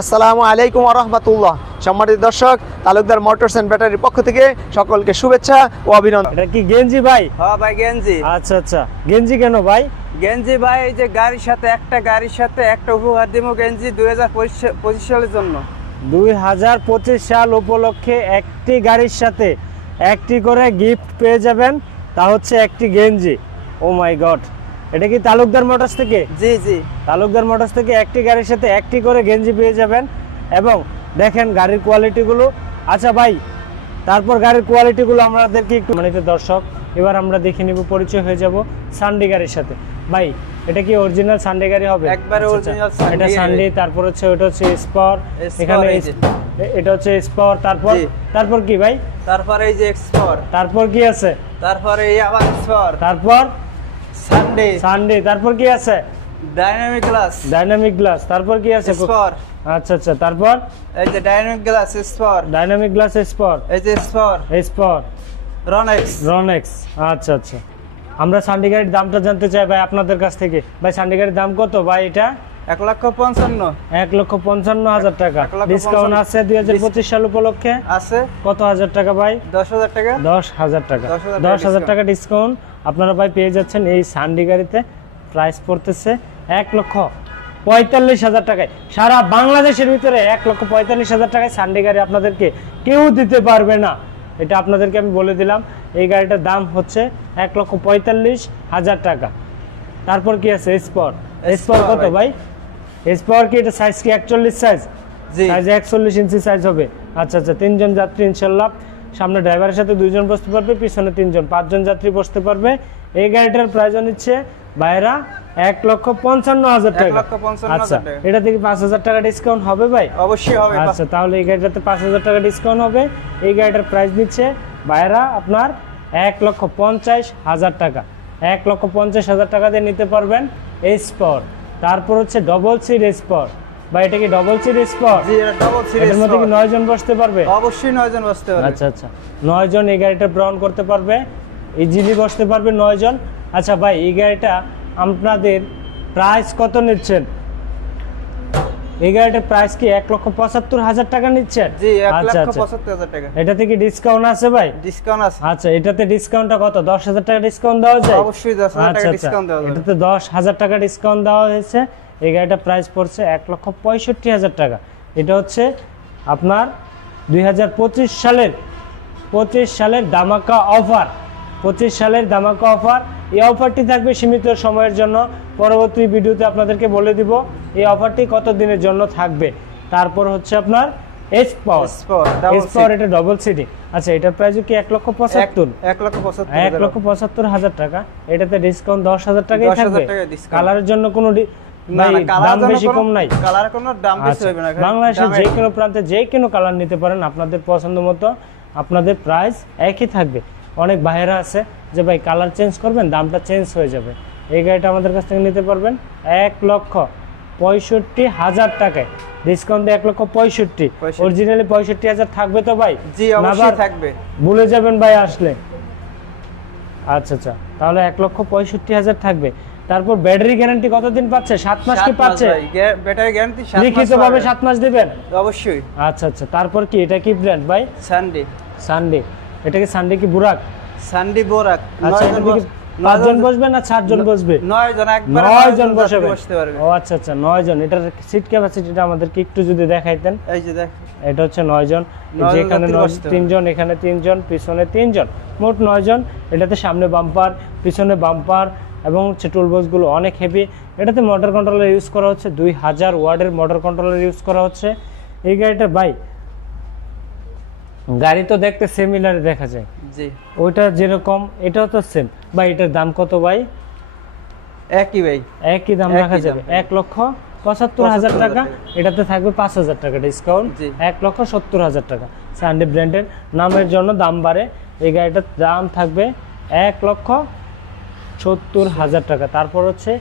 আসসালামু আলাইকুম ওয়া রাহমাতুল্লাহ। সম্মানিত দর্শক, তালুকদার মোটরস এন্ড ব্যাটারির পক্ষ থেকে সকলকে শুভেচ্ছা ও অভিনন্দন। এটা কি গেঞ্জি ভাই? হ্যাঁ ভাই, গেঞ্জি। আচ্ছা আচ্ছা, গেঞ্জি কেন ভাই? গেঞ্জি ভাই, এই যে গাড়ির সাথে একটা উপহার দিব গেঞ্জি 2025 সালের জন্য। 2025 সাল উপলক্ষে একটি গাড়ির সাথে একটি করে গিফট পেয়ে যাবেন, তা হচ্ছে একটি গেঞ্জি। ও মাই গড, এটা কি তালুকদার মোটরস থেকে? জি জি, তালুকদার মোটরস থেকে একটি গাড়ির সাথে একটি করে গেঞ্জি পেয়ে যাবেন। এবং দেখেন গাড়ির কোয়ালিটিগুলো। আচ্ছা ভাই, তারপর গাড়ির কোয়ালিটিগুলো আমাদেরকে একটু দর্শক, এবার আমরা দেখে নিব, পরিচয় হয়ে যাব সানডে গাড়ির সাথে। ভাই, এটা কি অরিজিনাল সানডে গাড়ি হবে? একবারে অরিজিনাল সানডে। এটা সানডে, তারপর হচ্ছে ওটা হচ্ছে স্পর, এখানে এটা হচ্ছে স্পর, তারপর কি ভাই? তারপরে এই যে এক্সপর, তারপর কি আছে? তারপরে এই আবার এক্সপর, তারপর সানডে, তারপর কি আছে? ডাইনামিক গ্লাস, তারপর কি আছে? স্পর। আচ্ছা আচ্ছা, তারপর এই যে ডাইনামিক গ্লাস স্পর, এই যে স্পর রনেক্স। আচ্ছা আচ্ছা, আমরা সানডে গাড়ির দামটা জানতে চাই ভাই আপনাদের কাছ থেকে। ভাই, সানডে গাড়ির দাম কত ভাই? এটা 1,55,000 টাকা। ডিসকাউন্ট আছে 2025 সাল উপলক্ষে আছে কত হাজার টাকা ভাই? 10,000 টাকা। 10,000 টাকা, 10,000 টাকা ডিসকাউন্ট আপনারা ভাই পেয়ে যাচ্ছেন এই সানডে গাড়িতে। প্রাইস পড়তেছে 1,45,000 টাকায়। সারা বাংলাদেশের ভিতরে 1,45,000 টাকায় সানডে গাড়ি আপনাদেরকে কেউ দিতে পারবে না, এটা আপনাদেরকে আমি বলে দিলাম। এই গাড়িটার দাম হচ্ছে 1,45,000 টাকা। তারপর কি আছে? স্পর কত ভাই? স্পর কি এটা সাইজ কি 41 সাইজ? সাইজ 41 ইঞ্চি সাইজ হবে। আচ্ছা আচ্ছা, 3 জন যাত্রী ইনশাআল্লাহ। সামনে ড্রাইভারের সাথে 2 জন বসতে পারবে, পিছনে 3 জন, 5 জন যাত্রী বসতে পারবে। এই গাড়িটার প্রাইস নিচ্ছে ভাইরা 1,55,000 টাকা। আচ্ছা, এটা থেকে 5,000 টাকা ডিসকাউন্ট হবে ভাই? অবশ্যই হবে। আচ্ছা, তাহলে এই গাড়িটাতে 5,000 টাকা ডিসকাউন্ট হবে। এই গাড়িটার প্রাইস নিচ্ছে ভাইরা আপনার 1,50,000 টাকা। 1,50,000 টাকা দিয়ে নিতে পারবেন এই স্পর। তারপর হচ্ছে ডবল সিট স্পর। ভাই, এটা কি ডবল সিট স্পর? জি, এটা ডবল সিট। এর মধ্যে কি 9 জন বসতে পারবে? অবশ্যই 9 জন বসতে পারবে। আচ্ছা আচ্ছা, 9 জন এই গাড়িটা ব্রাউন করতে পারবে, ইজিলি বসতে পারবে 9 জন। আচ্ছা ভাই, এই গাড়িটা আপনাদের প্রাইস কত নিচ্ছেন? এই গাড়িটার প্রাইস কি 1,75,000 টাকা নিচ্ছেন? জি, আচ্ছা 1,75,000 টাকা। এটাতে কি ডিসকাউন্ট আছে ভাই? ডিসকাউন্ট আছে। আচ্ছা, এটাতে ডিসকাউন্টটা কত? 10,000 টাকা ডিসকাউন্ট দেওয়া যায়? অবশ্যই 10,000 টাকা ডিসকাউন্ট দেওয়া যায়। এটাতে 10,000 টাকা ডিসকাউন্ট দেওয়া হয়েছে। এই গাড়িটার প্রাইস পড়ছে 1,65,000 টাকা। এটা হচ্ছে আপনার 2025 সালের ধামাকা অফার। 25 সালের ধামাকা অফার। এই অফারটি থাকবে সীমিত সময়ের জন্য। পরবর্তী ভিডিওতে আপনাদেরকে বলে দিব এই অফারটি কত দিনের জন্য থাকবে। তারপর হচ্ছে আপনার স্পর, এটা ডবল সিটি। আচ্ছা, এটার প্রাইস কি 1,75,000 টাকা। এটাতে ডিসকাউন্ট 10,000 টাকাই থাকবে। কালারের জন্য কোনো দাম বেশি কম নাই। কালার কোনো দাম বেশি হবে না। বাংলাদেশের যে কোনো প্রান্তে যে কোনো কালার নিতে পারেন আপনাদের পছন্দ মতো। আপনাদের প্রাইস একই থাকবে। অনেক ভাইয়েরা আছে যে ভাই কালার চেঞ্জ করবেন, দামটা চেঞ্জ হয়ে যাবে। এই গাড়িটা আমাদের কাছ থেকে নিতে পারবেন 1,65,000 টাকায়। ডিসকাউন্ট 1,65,000। অরিজিনালি 65,000 থাকবে তো ভাই? জি, অবশ্যই থাকবে। ভুলে যাবেন ভাই আসলে। আচ্ছা আচ্ছা, তাহলে 1,65,000 থাকবে। তারপর ব্যাটারি গ্যারান্টি কতদিন পাচ্ছে? 7 মাস কি পাচ্ছে? ব্যাটারি গ্যারান্টি 7 মাস। লিখিতভাবে 7 মাস দিবেন? অবশ্যই। আচ্ছা আচ্ছা, তারপর কি এটা কি ব্র্যান্ড ভাই? সানডে। এটা কি সানডে কি বুরাক? সানডে বোরাক। আচ্ছা, 5 জন বসবে না 4 জন বসবে? 9 জন, একবারে 9 জন বসতে পারবে। ও আচ্ছা আচ্ছা, 9 জন। এটার সিট ক্যাপাসিটিটা আমাদেরকে একটু যদি দেখাইতেন। এই যে দেখ, এটা হচ্ছে 9 জন। যেখানে 3 জন, এখানে 3 জন, পিছনে 3 জন, মোট 9 জন। এটাতে সামনে বাম্পার, পিছনে বাম্পার এবং হচ্ছে টুলবক্স গুলো অনেক হেভি। এটাতে মোটর কন্ট্রোলার ইউজ করা হচ্ছে, 2000 ওয়াটের মোটর কন্ট্রোলার ইউজ করা হচ্ছে এই গাড়িটা। ভাই, গাড়ি তো দেখতে সিমিলার দেখা যায়। জি, ওইটা যেরকম এটাও তো সেম। ভাই, এটার দাম কত ভাই? একই ভাই, একই দাম রাখা যাবে। 1,75,000 টাকা। এটাতে থাকবে 5,000 টাকা ডিসকাউন্ট। 1,70,000 টাকা। সানডে ব্র্যান্ডের নামের জন্য দাম বাড়ে। এই গাড়িটার দাম থাকবে 1,70,000 টাকা। তারপর হচ্ছে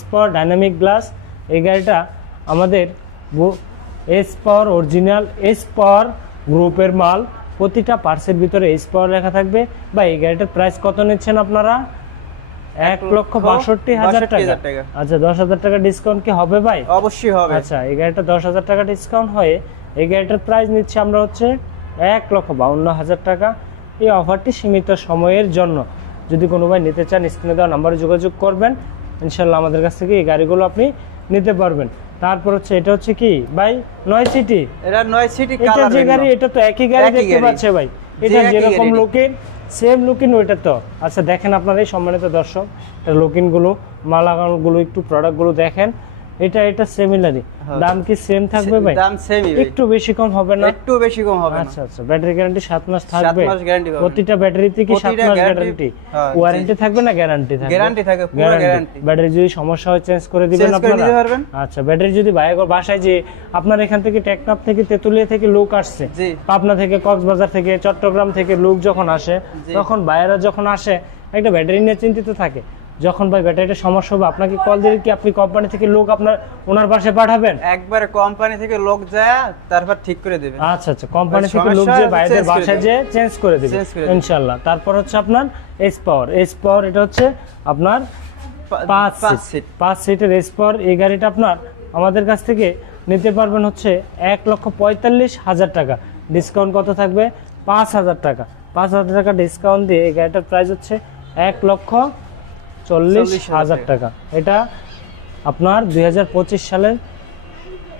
স্পর ডাইনামিক গ্লাস। এই গাড়িটা আমাদের স্পর অরিজিনাল স্পর গ্রুপের মাল। প্রতিটা পার্টসের ভিতরে স্পর লেখা থাকবে। বা এই গাড়িটার প্রাইস কত নিচ্ছেন আপনারা? 1,62,000 টাকা। আচ্ছা 10,000 টাকা ডিসকাউন্ট কি হবে ভাই? অবশ্যই হবে। আচ্ছা এই গাড়িটা 10,000 টাকা ডিসকাউন্ট হয়ে এই গাড়িটার প্রাইস নিচ্ছি আমরা হচ্ছে 1,52,000 টাকা। এই অফারটি সীমিত সময়ের জন্য, যদি কোনো ভাই নিতে চান স্ক্রিনে দেওয়া নাম্বারে যোগাযোগ করবেন, ইনশাল্লাহ আমাদের কাছ থেকে এই গাড়িগুলো আপনি নিতে পারবেন। তারপর হচ্ছে এটা হচ্ছে কি ভাই 9 সিটি, এটা 9 সিটি এটা কালার যে গাড়ি এটা তো একই গাড়ি দেখতে পাচ্ছে ভাই, এটা যেরকম লুকিং সেম লুকিং ওইটা তো। আচ্ছা দেখেন আপনারা এই সম্মানিত দর্শক, এটা লুকিং গুলো মালাগুলো একটু প্রোডাক্ট গুলো দেখেন, এটা সিমিলারই। দাম কি সেম থাকবে ভাই? দাম সেমই, একটু বেশি কম হবে না? একটু বেশি কম হবে না। আচ্ছা আচ্ছা ব্যাটারি গ্যারান্টি 7 মাস থাকবে? 7 মাস গ্যারান্টি পাবেন। প্রতিটা ব্যাটারিতে কি 7 মাস গ্যারান্টি? ওয়ারেন্টি থাকবে না গ্যারান্টি থাকবে? গ্যারান্টি থাকে, পুরো গ্যারান্টি। ব্যাটারি যদি সমস্যা হয় চেঞ্জ করে দিবেন আপনারা? আচ্ছা ব্যাটারি যদি ভাইয়াগর বাসায় যে আপনার এখান থেকে টেকনাফ থেকে তেতুলিয়া থেকে লোক আসছে, পাবনা থেকে কক্সবাজার থেকে চট্টগ্রাম থেকে লোক যখন আসে, তখন ভাইয়ারা যখন আসে একটা ব্যাটারি নিয়ে চিন্তিত থাকে, যখন ভাই ব্যাটারিটা সমস্যা হবে আপনাকে কল দিলে কি আপনি কোম্পানি থেকে লোক আপনার ওনার পাশে পাঠাবেন? একবারে কোম্পানি থেকে লোক যায় তারপর ঠিক করে দিবেন। আচ্ছা আচ্ছা কোম্পানি থেকে লোক যে বাইরের বাসায় যে চেঞ্জ করে দিবে ইনশাআল্লাহ। তারপর হচ্ছে আপনার এস পাওয়ার এটা হচ্ছে আপনার 5 সিটের এস পাওয়ার। এই গাড়িটা আপনার আমাদের কাছ থেকে নিতে পারবেন হচ্ছে 1,45,000 টাকা। ডিসকাউন্ট কত থাকবে? 5,000 টাকা। 5,000 টাকা ডিসকাউন্ট দিয়ে এই গাড়িটার প্রাইস হচ্ছে 1,40,000 টাকা। এটা আপনার 2025 সালের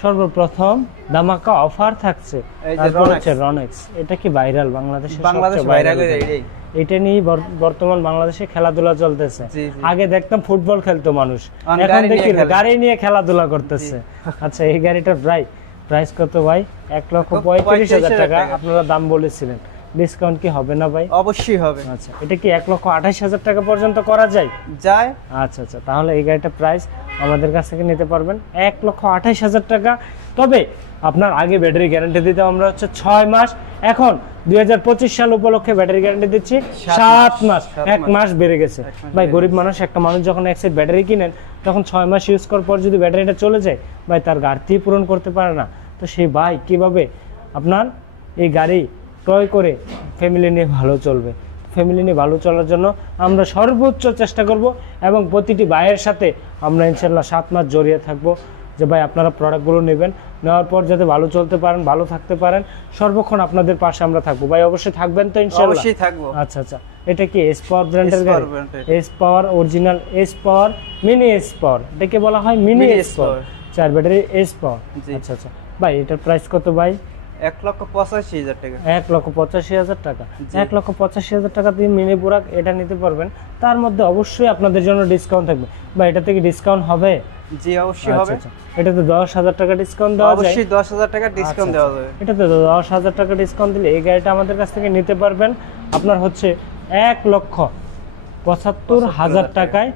সর্বপ্রথম ধামাকা অফার থাকছে। তারপর হচ্ছে রনেক্স, এটা কি ভাইরাল বাংলাদেশে সবচেয়ে ভাইরাল। এটা নিয়ে বর্তমান বাংলাদেশে খেলাধুলা চলতেছে। আগে দেখতাম ফুটবল খেলতো মানুষ, এখন দেখি গাড়ি নিয়ে খেলাধুলা করতেছে। আচ্ছা এই গাড়িটার প্রাইস কত ভাই? 1,35,000 টাকা আপনারা দাম বলেছিলেন, ডিসকাউন্ট কি হবে না ভাই? অবশ্যই হবে। আচ্ছা এটা কি 1,28,000 টাকা পর্যন্ত করা যায়? আচ্ছা আচ্ছা তাহলে এই গাড়িটা প্রাইস আমাদের কাছ থেকে নিতে পারবেন 1,28,000 টাকা। তবে আপনার আগে ব্যাটারি গ্যারান্টি দিতে আমরা হচ্ছে 6 মাস, এখন 2025 সাল উপলক্ষে ব্যাটারি গ্যারান্টি দিচ্ছি 7 মাস। 1 মাস বেড়ে গেছে ভাই। গরিব মানুষ, একটা মানুষ যখন এক সেট ব্যাটারি কিনেন তখন 6 মাস ইউজ করার পর যদি ব্যাটারিটা চলে যায় ভাই, তার ঘাটতি পূরণ করতে পারে না। তো সেই ভাই কিভাবে আপনার এই গাড়ি ক্রয় করে ফ্যামিলি নিয়ে ভালো চলবে? ফ্যামিলি নিয়ে ভালো চলার জন্য আমরা সর্বোচ্চ চেষ্টা করব এবং প্রতিটি ভাইয়ের সাথে আমরা ইনশাল্লাহ 7 মাস জড়িয়ে থাকবো, যে ভাই আপনারা প্রোডাক্টগুলো নেবেন, নেওয়ার পর যাতে ভালো চলতে পারেন, ভালো থাকতে পারেন, সর্বক্ষণ আপনাদের পাশে আমরা থাকবো। ভাই অবশ্যই থাকবেন তো ইনশাআল্লাহ? অবশ্যই থাকবো। আচ্ছা আচ্ছা এটা কি এস পাওয়ার ব্র্যান্ডের গাড়ি? S power original S power mini S power, এটাকে বলা হয় mini S power, 4 battery S power. আচ্ছা আচ্ছা ভাই এটার প্রাইস কত ভাই? 1,85,000 টাকা। 1,85,000 টাকা। 1,85,000 টাকা দিয়ে মিনি বুরাক এটা নিতে পারবেন। তার মধ্যে অবশ্যই আপনাদের জন্য ডিসকাউন্ট থাকবে। বা এটা থেকে ডিসকাউন্ট হবে? জি অবশ্যই হবে। এটাতে 10,000 টাকা ডিসকাউন্ট দেওয়া যায়? অবশ্যই 10,000 টাকা ডিসকাউন্ট দেওয়া যাবে। এটাতে 10,000 টাকা ডিসকাউন্ট দিলে এই গাড়িটা আমাদের কাছ থেকে নিতে পারবেন আপনার হচ্ছে 1,75,000 টাকায়।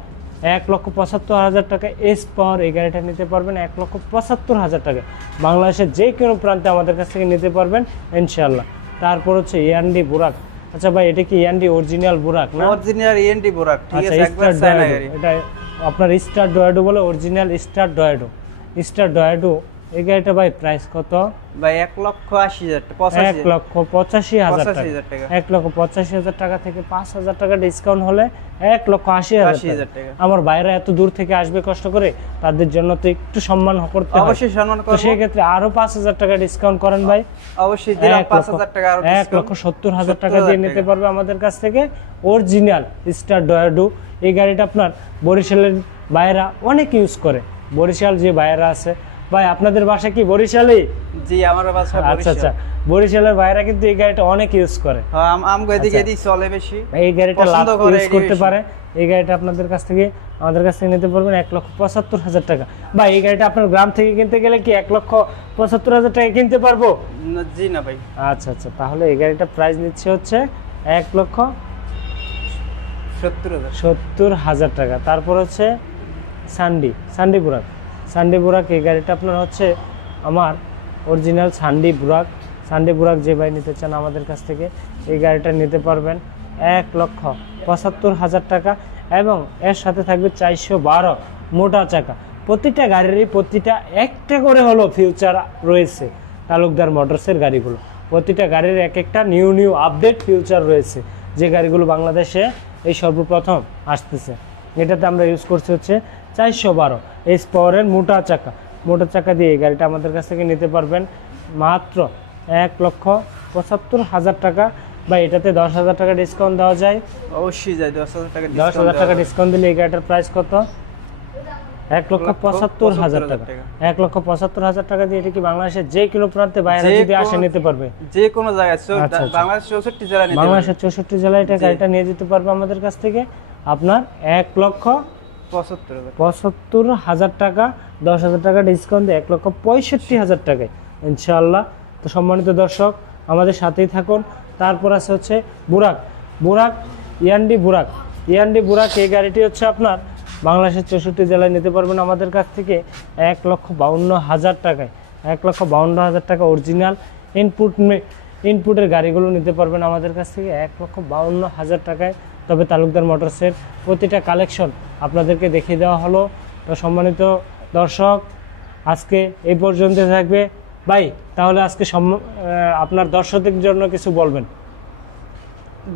1,75,000 টাকা এস পাওয়ার এই গাড়িটা নিতে পারবেন 1,75,000 টাকা। বাংলাদেশের যে কোনো প্রান্তে আমাদের কাছ থেকে নিতে পারবেন ইনশাআল্লাহ। তারপর হচ্ছে ইয়ান্ডি বুরাক। আচ্ছা ভাই এটা কি ইয়ান্ডি অরিজিনাল বুরাক না? অরিজিনাল ইয়ান্ডি বুরাক, ঠিক আছে একবার চায়না গাড়ি। এটা আপনার স্টার ডয়াডো বলে, অরিজিনাল স্টার ডয়াডো। এই গাড়িটা ভাই প্রাইস কত ভাই? 1,80,000 টাকা। 1,85,000 টাকা। 1,85,000 টাকা থেকে 5,000 টাকা ডিসকাউন্ট হলে 1,80,000 টাকা। আমার বাইরে এত দূর থেকে আসবে কষ্ট করে, তাদের জন্য তো একটু সম্মান করতে হবে। অবশ্যই সম্মান করব। সেই ক্ষেত্রে আরো 5,000 টাকা ডিসকাউন্ট করেন ভাই। অবশ্যই দিলাম 5,000 টাকা আরো ডিসকাউন্ট। 1,70,000 টাকা দিয়ে নিতে পারবে আমাদের কাছ থেকে অরিজিনাল স্টার ডয়াডো। এই গাড়িটা আপনার বরিশালের বাইরা অনেক ইউজ করে। বরিশাল যে বাইরা আছে ভাই, আপনাদের বাসা কি বরিশালে? জি আমার বাসা বরিশাল। আচ্ছা আচ্ছা বরিশালের বাইরে কিন্তু এই গাড়িটা অনেক ইউজ করে। হ্যাঁ আমগো এদিকে চলে বেশি। এই গাড়িটা ইউজ করতে পারে। এই গাড়িটা আপনাদের কাছ থেকে আমাদের কাছ থেকে নিতে পারবেন 1,75,000 টাকা। ভাই এই গাড়িটা আপনার গ্রাম থেকে কিনতে গেলে কি 1,75,000 টাকা কিনতে পারবো? জি না ভাই। আচ্ছা আচ্ছা তাহলে এই গাড়িটা প্রাইস নিচ্ছে হচ্ছে 1,70,000 টাকা। তারপর হচ্ছে সান্ডি বুরাক। এই গাড়িটা আপনার হচ্ছে আমার অরিজিনাল সান্ডি বুরাক। যে ভাই নিতে চান আমাদের কাছ থেকে এই গাড়িটা নিতে পারবেন 1,75,000 টাকা এবং এর সাথে থাকবে 412 মোটা চাকা। প্রতিটা গাড়িরই প্রতিটা একটা করে হলো ফিউচার রয়েছে তালুকদার মোটরসের গাড়িগুলো। প্রতিটা গাড়ির এক একটা নিউ আপডেট ফিউচার রয়েছে, যে গাড়িগুলো বাংলাদেশে এই সর্বপ্রথম আসতেছে। এটাতে আমরা ইউজ করছি হচ্ছে 412 এইচ পাওয়ারের মোটা চাকা দিয়ে এই গাড়িটা আমাদের কাছ থেকে নিতে পারবেন মাত্র 1,75,000 টাকা, বা এটাতে 10,000 টাকা ডিসকাউন্ট দেওয়া যায়। অবশ্যই যায় 10,000 টাকা 10,000 টাকা ডিসকাউন্ট দিলে এই গাড়িটার প্রাইস কত? 1,75,000 টাকা। 1,75,000 টাকা দিয়ে এটা কি বাংলাদেশের যে কোনো প্রান্তে বাইরে যদি আসে নিতে পারবে, যে কোনো জায়গায় আচ্ছা। বাংলাদেশ 64 জেলা নিতে পারবে। বাংলাদেশের 64 জেলায় এটা গাড়িটা নিয়ে যেতে পারবে আমাদের কাছ থেকে আপনার 1,75,000 টাকা, 10,000 টাকা ডিসকাউন্ট দিয়ে 1,65,000 টাকায় ইনশাআল্লাহ। তো সম্মানিত দর্শক আমাদের সাথেই থাকুন। তারপর আছে হচ্ছে বুরাক ইয়ান্ডি বুরাক এই গাড়িটি হচ্ছে আপনার বাংলাদেশের 64 জেলায় নিতে পারবেন আমাদের কাছ থেকে 1,52,000 টাকায়। 1,52,000 টাকা অরিজিনাল ইনপুটের গাড়িগুলো নিতে পারবেন আমাদের কাছ থেকে 1,52,000 টাকায়। তবে তালুকদার মোটরসের প্রতিটা কালেকশন আপনাদেরকে দেখিয়ে দেওয়া হলো। তো সম্মানিত দর্শক আজকে এই পর্যন্ত থাকবে ভাই, তাহলে আজকে আপনার দর্শকদের জন্য কিছু বলবেন।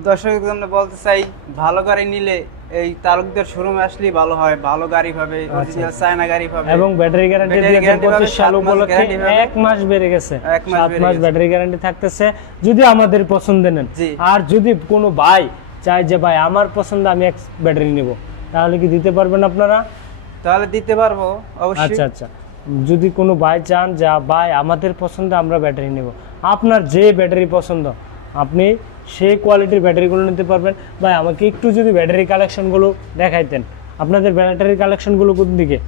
দর্শকদের জন্য বলতে চাই, ভালো গাড়ি নিলে এই তালুকদার শোরুমে আসলেই ভালো হয়, ভালো গাড়ি পাবে, অরিজিনাল চায়না গাড়ি পাবে। এবং ব্যাটারি গ্যারান্টি 2025 সাল উপলক্ষে 1 মাস বেড়ে গেছে, 7 মাস ব্যাটারি গ্যারান্টি থাকতেছে যদি আমাদের পছন্দ নেন। আর যদি কোনো ভাই চায় যে ভাই আমার পছন্দ আমি এক ব্যাটারি নেব, তাহলে কি দিতে পারবেন আপনারা? তাহলে দিতে পারবো অবশ্যই। আচ্ছা, যদি কোনো ভাই চান যে ভাই আমাদের পছন্দ আমরা ব্যাটারি নেব, আপনার যে ব্যাটারি পছন্দ আপনি সেই কোয়ালিটির ব্যাটারিগুলো নিতে পারবেন। ভাই আমাকে একটু যদি ব্যাটারি কালেকশনগুলো দেখাইতেন, আপনাদের ব্যাটারি কালেকশনগুলো কোন দিকে?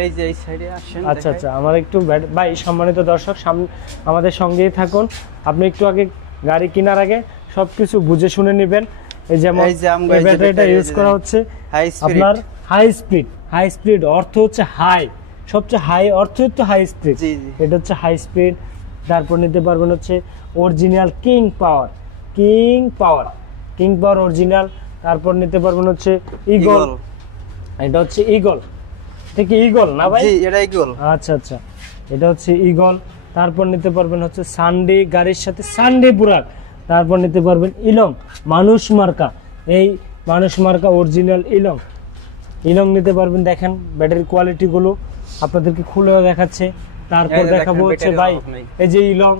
এই যে এই সাইডে আসেন। আচ্ছা, আমার একটু ভাই সম্মানিত দর্শক আমাদের সঙ্গেই থাকুন। আপনি একটু আগে গাড়ি কেনার আগে সবকিছু বুঝে শুনে নেবেন। এই যেমন এই ব্যাটারিটা ইউজ করা হচ্ছে আপনার হাই স্পিড অর্থ হচ্ছে হাই, সবচেয়ে হাই অর্থ হচ্ছে হাই স্পিড। এটা হচ্ছে হাই স্পিড। তারপর নিতে পারবেন হচ্ছে অরিজিনাল কিং পাওয়ার অরিজিনাল। তারপর নিতে পারবেন হচ্ছে ইগল, এটা হচ্ছে ইগল, ঠিক ইগল না ভাই? এটা ইগল। আচ্ছা, এটা হচ্ছে ইগল। তারপর নিতে পারবেন হচ্ছে সানডে, গাড়ির সাথে সানডে বুরাক। তারপর নিতে পারবেন ইলং মানুষ মার্কা অরিজিনাল ইলং নিতে পারবেন। দেখেন ব্যাটারির কোয়ালিটিগুলো আপনাদেরকে খুলেও দেখাচ্ছে। তারপর দেখাবো হচ্ছে ভাই এই যে ইলং,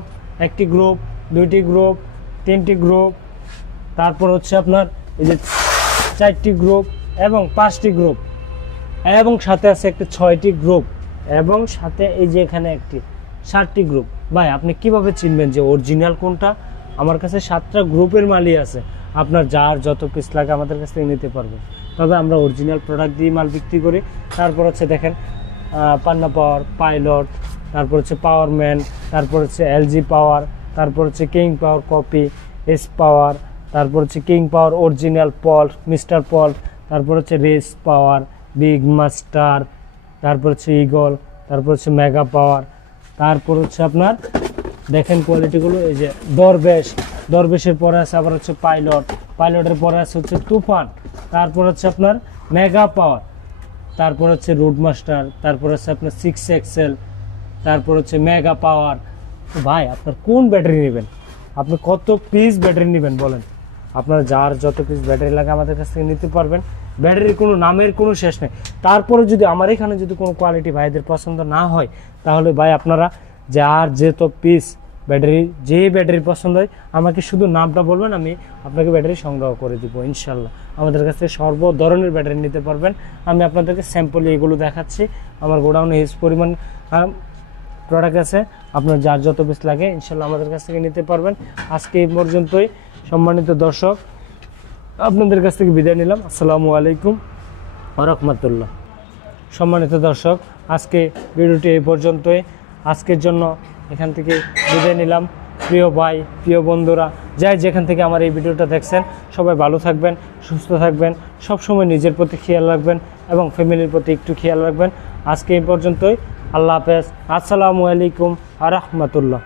একটি গ্রুপ, দুইটি গ্রুপ, তিনটি গ্রুপ, তারপর হচ্ছে আপনার এই যে 4টি গ্রুপ এবং 5টি গ্রুপ, এবং সাথে আছে একটা 6টি গ্রুপ, এবং সাথে এই যে এখানে একটি 7টি গ্রুপ। ভাই আপনি কিভাবে চিনবেন যে অরিজিনাল কোনটা? আমার কাছে 7টা গ্রুপের মালই আছে, আপনার যার যত পিস লাগে আমাদের কাছ থেকে নিতে পারবেন। তবে আমরা অরিজিনাল প্রোডাক্ট দিয়ে মাল বিক্রি করি। তারপর হচ্ছে দেখেন পান্না পাওয়ার, পাইলট, তারপর হচ্ছে পাওয়ারম্যান, তারপর হচ্ছে এলজি পাওয়ার, তারপর হচ্ছে কিং পাওয়ার কপি, এস পাওয়ার, তারপর হচ্ছে কিং পাওয়ার অরিজিনাল পল, মিস্টার পল, তারপর হচ্ছে রেস পাওয়ার, বিগ মাস্টার, তারপর হচ্ছে ইগল, তারপর হচ্ছে মেগা পাওয়ার, তারপর হচ্ছে আপনার দেখেন কোয়ালিটিগুলো এই যে দরবেশের পরে আছে আবার হচ্ছে পাইলটের পরে আছে হচ্ছে তুফান, তারপর হচ্ছে আপনার মেগা পাওয়ার, তারপর হচ্ছে রোড মাস্টার, তারপর হচ্ছে আপনার 6 এক্সেল, তারপর হচ্ছে মেগা পাওয়ার। তো ভাই আপনার কোন ব্যাটারি নেবেন, আপনি কত পিস ব্যাটারি নেবেন বলেন? আপনার যার যত পিস ব্যাটারি লাগে আমাদের কাছ থেকে নিতে পারবেন। ব্যাটারির কোনো নামের কোনো শেষ নেই। তারপরে যদি আমার এখানে যদি কোনো কোয়ালিটি ভাইদের পছন্দ না হয়, তাহলে ভাই আপনারা যার যত পিস ব্যাটারি, যে ব্যাটারি পছন্দ হয় আমাকে শুধু নামটা বলবেন, আমি আপনাকে ব্যাটারি সংগ্রহ করে দিব ইনশাল্লাহ। আমাদের কাছ থেকে সর্ব ধরনের ব্যাটারি নিতে পারবেন। আমি আপনাদেরকে স্যাম্পলি এগুলো দেখাচ্ছি। আমার গোডাউনে হিউজ পরিমাণ প্রোডাক্ট আছে, আপনার যার যত পিস লাগে ইনশাল্লাহ আমাদের কাছ থেকে নিতে পারবেন। আজকে এই পর্যন্তই। সম্মানিত দর্শক আপনাদের কাছ থেকে বিদায় নিলাম। আসসালামু আলাইকুম ওয়া রাহমাতুল্লাহ। সম্মানিত দর্শক আজকে ভিডিওটি এই পর্যন্তই। আজকের জন্য এখান থেকে বিদায় নিলাম। প্রিয় ভাই, প্রিয় বন্ধুরা, যাই যেখান থেকে আমার এই ভিডিওটা দেখছেন, সবাই ভালো থাকবেন, সুস্থ থাকবেন, সবসময় নিজের প্রতি খেয়াল রাখবেন এবং ফ্যামিলির প্রতি একটু খেয়াল রাখবেন। আজকে এই পর্যন্তই। আল্লাহ হাফেজ। আসসালামু আলাইকুম ওয়া রাহমাতুল্লাহ।